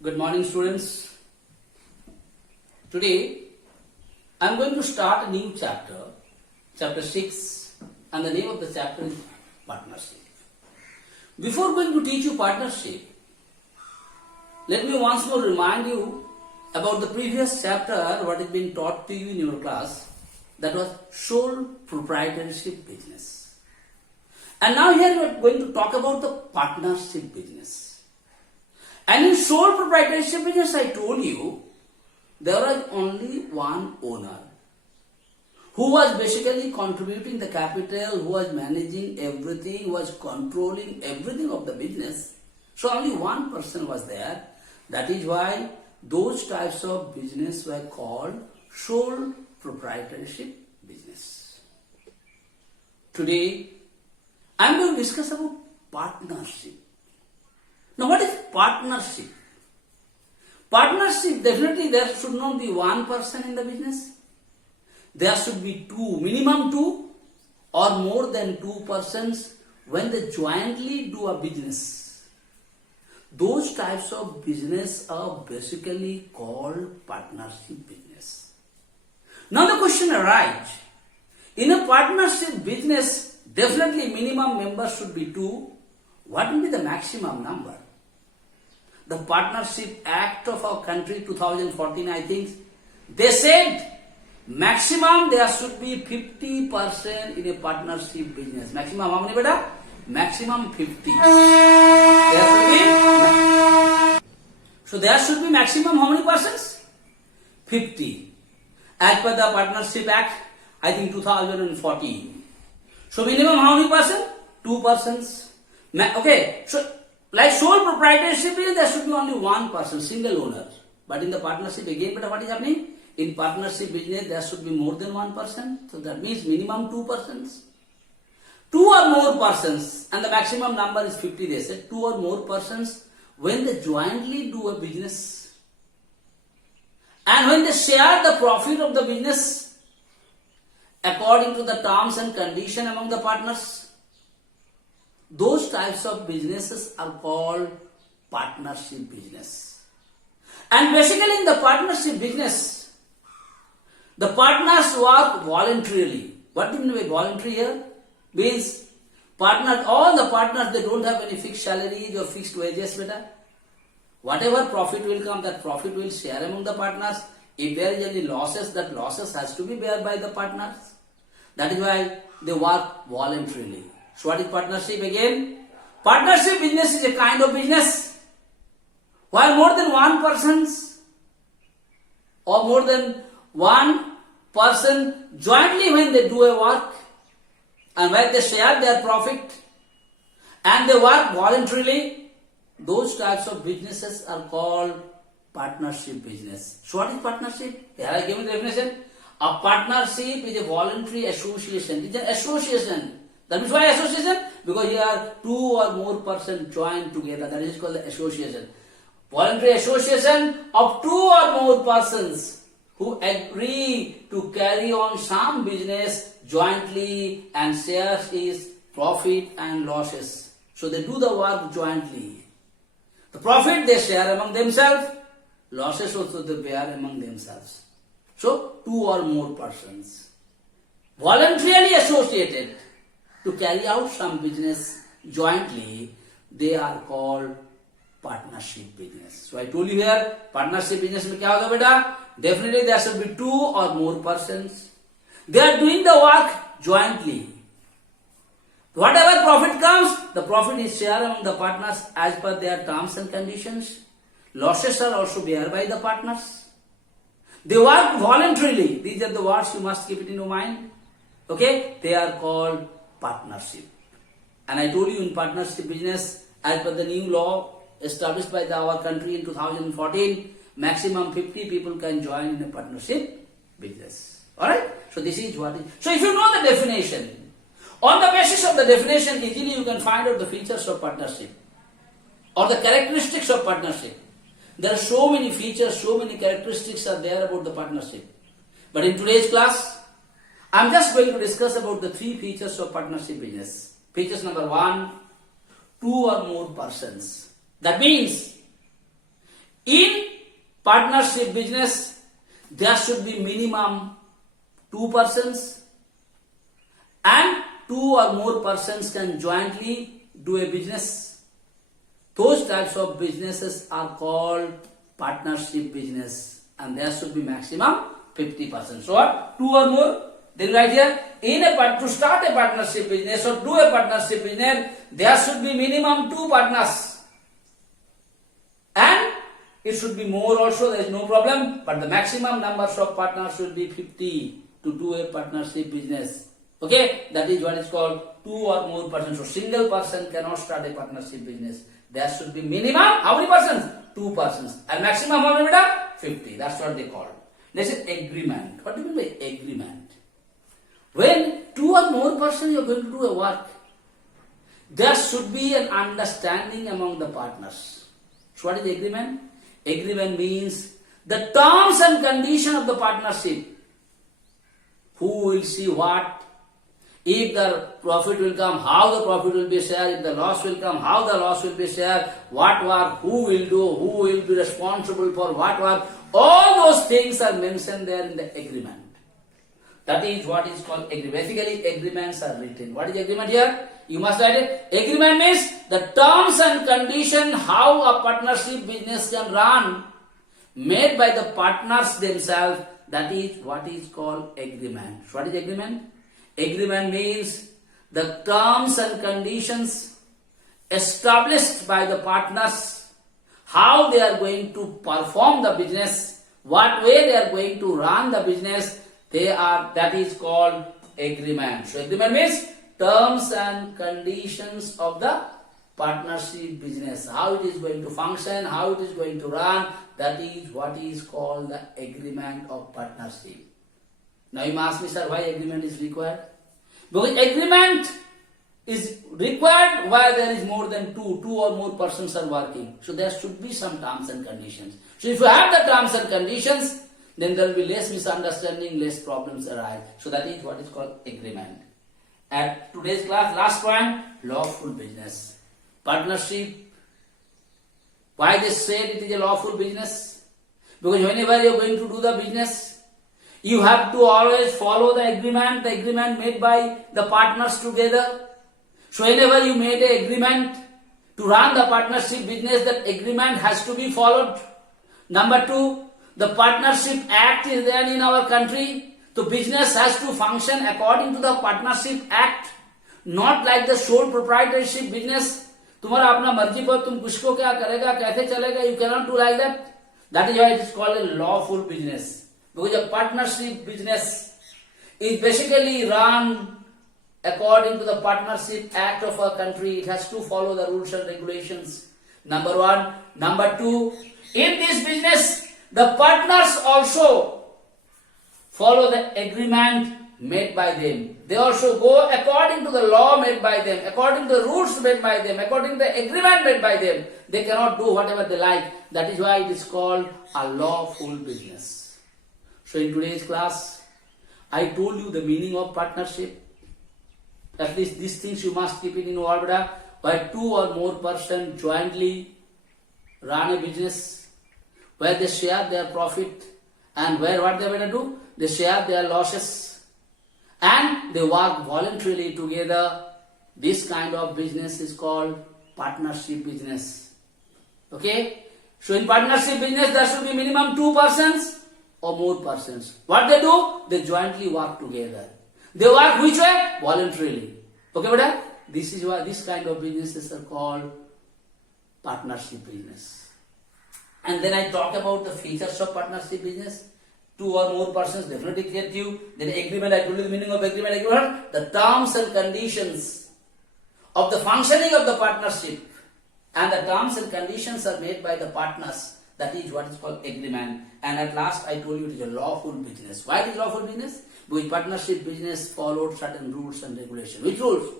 Good morning, students. Today, I am going to start a new chapter, chapter 6, and the name of the chapter is partnership. Before going to teach you partnership, let me once more remind you about the previous chapter, what has been taught to you in your class, that was sole proprietorship business. And now here we are going to talk about the partnership business. And in sole proprietorship business, I told you, there was only one owner who was basically contributing the capital, who was managing everything, who was controlling everything of the business. So only one person was there. That is why those types of business were called sole proprietorship business. Today, I am going to discuss about partnership. Now, what is partnership? Partnership, definitely there should not be one person in the business. There should be two, minimum two or more than two persons when they jointly do a business. Those types of business are basically called partnership business. Now the question arises, in a partnership business, definitely minimum members should be two. What will be the maximum number? The Partnership Act of our country 2014, I think, they said maximum there should be 50% in a partnership business. Maximum how many beta? Maximum 50. So there should be maximum how many persons? 50. As per the Partnership Act, I think 2014. So minimum how many persons? 2 persons. Okay, so like sole proprietorship, there should be only one person, single owner. But in the partnership, again, but what is happening? In partnership business, there should be more than one person. So that means minimum 2 persons. 2 or more persons, and the maximum number is 50, they said, 2 or more persons, when they jointly do a business, and when they share the profit of the business, according to the terms and condition among the partners, those types of businesses are called partnership business. And basically in the partnership business, the partners work voluntarily. What do you mean by voluntary here? Means partners, all the partners, they don't have any fixed salaries or fixed wages, beta. Whatever profit will come, that profit will share among the partners. If there is any losses, that losses has to be borne by the partners. That is why they work voluntarily. So what is partnership again? Partnership business is a kind of business while more than one persons or more than one person jointly when they do a work and when they share their profit and they work voluntarily, those types of businesses are called partnership business. So what is partnership? Here I give you the definition. A partnership is a voluntary association. It is an association. That means why association? Because here 2 or more persons join together. That is called the association. Voluntary association of 2 or more persons who agree to carry on some business jointly and share its profit and losses. So they do the work jointly. The profit they share among themselves, losses also they bear among themselves. So 2 or more persons voluntarily associated to carry out some business jointly, they are called partnership business. So I told you here, partnership business में क्या होगा बेटा? Definitely there should be 2 or more persons. They are doing the work jointly. Whatever profit comes, the profit is shared among the partners as per their terms and conditions. Losses are also borne by the partners. They work voluntarily. These are the words you must keep it in your mind. Okay? They are called partnership. And I told you in partnership business, as per the new law established by our country in 2014, maximum 50 people can join in a partnership business. Alright? So this is what it is. So if you know the definition, on the basis of the definition, easily you can find out the features of partnership or the characteristics of partnership. There are so many features, so many characteristics are there about the partnership. But in today's class, I am just going to discuss about the 3 features of partnership business. Features number 1, 2 or more persons. That means, partnership business, there should be minimum 2 persons, and 2 or more persons can jointly do a business. Those types of businesses are called partnership business, and there should be maximum 50%. So what? 2 or more. Then right here, to start a partnership business or do a partnership business, there should be minimum 2 partners, and it should be more also. There is no problem, but the maximum numbers of partners should be 50 to do a partnership business. Okay, that is what is called 2 or more persons. So single person cannot start a partnership business. There should be minimum how many persons? 2 persons, and maximum how many? 50. That's what they call. This is agreement. What do you mean by agreement? When 2 or more persons you are going to do a work, there should be an understanding among the partners. So what is agreement? Agreement means the terms and conditions of the partnership. Who will see what? If the profit will come, how the profit will be shared. If the loss will come, how the loss will be shared. What work, who will do, who will be responsible for what work. All those things are mentioned there in the agreement. That is what is called agreement. Basically, agreements are written. What is agreement here? You must write it. Agreement means the terms and conditions how a partnership business can run, made by the partners themselves. That is what is called agreement. So what is agreement? Agreement means the terms and conditions established by the partners, how they are going to perform the business, what way they are going to run the business. That is called agreement. So agreement means terms and conditions of the partnership business, how it is going to function, how it is going to run. That is what is called the agreement of partnership. Now you must ask me, sir, why agreement is required? Because agreement is required where there is more than two or more persons are working. So there should be some terms and conditions. So if you have the terms and conditions, then there will be less misunderstanding, less problems arise. So that is what is called agreement. At today's class, last point, lawful business. Partnership. Why they said it is a lawful business? Because whenever you are going to do the business, you have to always follow the agreement made by the partners together. So whenever you made an agreement to run the partnership business, that agreement has to be followed. Number 2, the Partnership Act is there in our country. The business has to function according to the Partnership Act, not like the sole proprietorship business. तुम्हारा अपना मर्जी पर तुम किसको क्या करेगा, कैसे चलेगा, you cannot do like that. That is why it is called a lawful business. Because a partnership business is basically run according to the Partnership Act of our country. It has to follow the rules and regulations. Number 1. Number 2, in this business, the partners also follow the agreement made by them. They also go according to the law made by them, according to the rules made by them, according to the agreement made by them. They cannot do whatever they like. That is why it is called a lawful business. So in today's class, I told you the meaning of partnership. At least these things you must keep it in order. Where 2 or more persons jointly run a business, where they share their profit, and where what they are going to do? They share their losses, and they work voluntarily together. This kind of business is called partnership business. Okay? So in partnership business, there should be minimum 2 persons or more persons. What they do? They jointly work together. They work which way? Voluntarily. Okay, brother? This is why this kind of businesses are called partnership business. And then I talk about the features of partnership business. 2 or more persons, definitely clear to you. Then agreement, I told you the meaning of agreement. The terms and conditions of the functioning of the partnership, and the terms and conditions are made by the partners. That is what is called agreement. And at last I told you it is a lawful business. Why it is lawful business? Because partnership business followed certain rules and regulations. Which rules?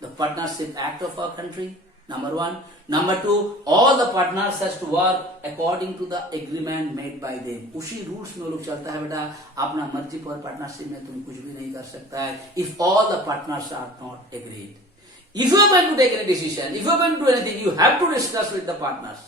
The Partnership Act of our country, number 1. Number 2, all the partners has to work according to the agreement made by them. उसी rules में लोग चलता है बेटा. अपना मर्जी पर partnership में तुम कुछ भी नहीं कर सकता है. If all the partners are not agreed. If you are going to take any decision, if you are going to do anything, you have to discuss with the partners.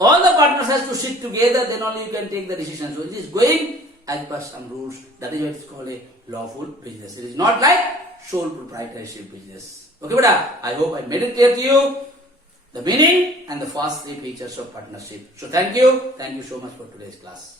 All the partners has to sit together, then only you can take the decision. So it is going as per some rules. That is what is called a lawful business. It is not like sole proprietorship business. Okay, beta? I hope I made it clear to you the meaning and the first three features of partnership. So thank you so much for today's class.